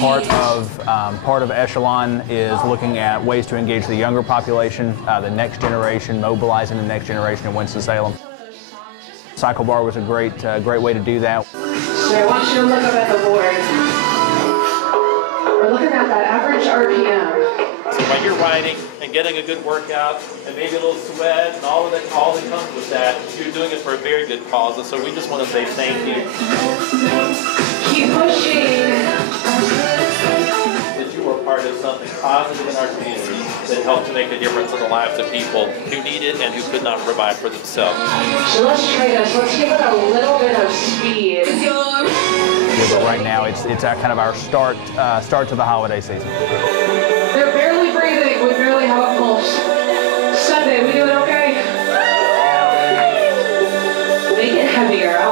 Part of Echelon is looking at ways to engage the younger population, the next generation, mobilizing the next generation in Winston-Salem. Cyclebar was a great way to do that. So I want you to look up at the board. We're looking at that average RPM. So while you're riding and getting a good workout and maybe a little sweat and all that comes with that, you're doing it for a very good cause. And so we just want to say thank you. Keep pushing. That you were part of something positive in our community that helped to make a difference in the lives of people who need it and who could not provide for themselves. So let's try this. Let's give it a little bit of speed. Yeah, but right now it's kind of our start to the holiday season. They're barely breathing. We barely have a pulse. Sunday, we doing okay? Make it heavier.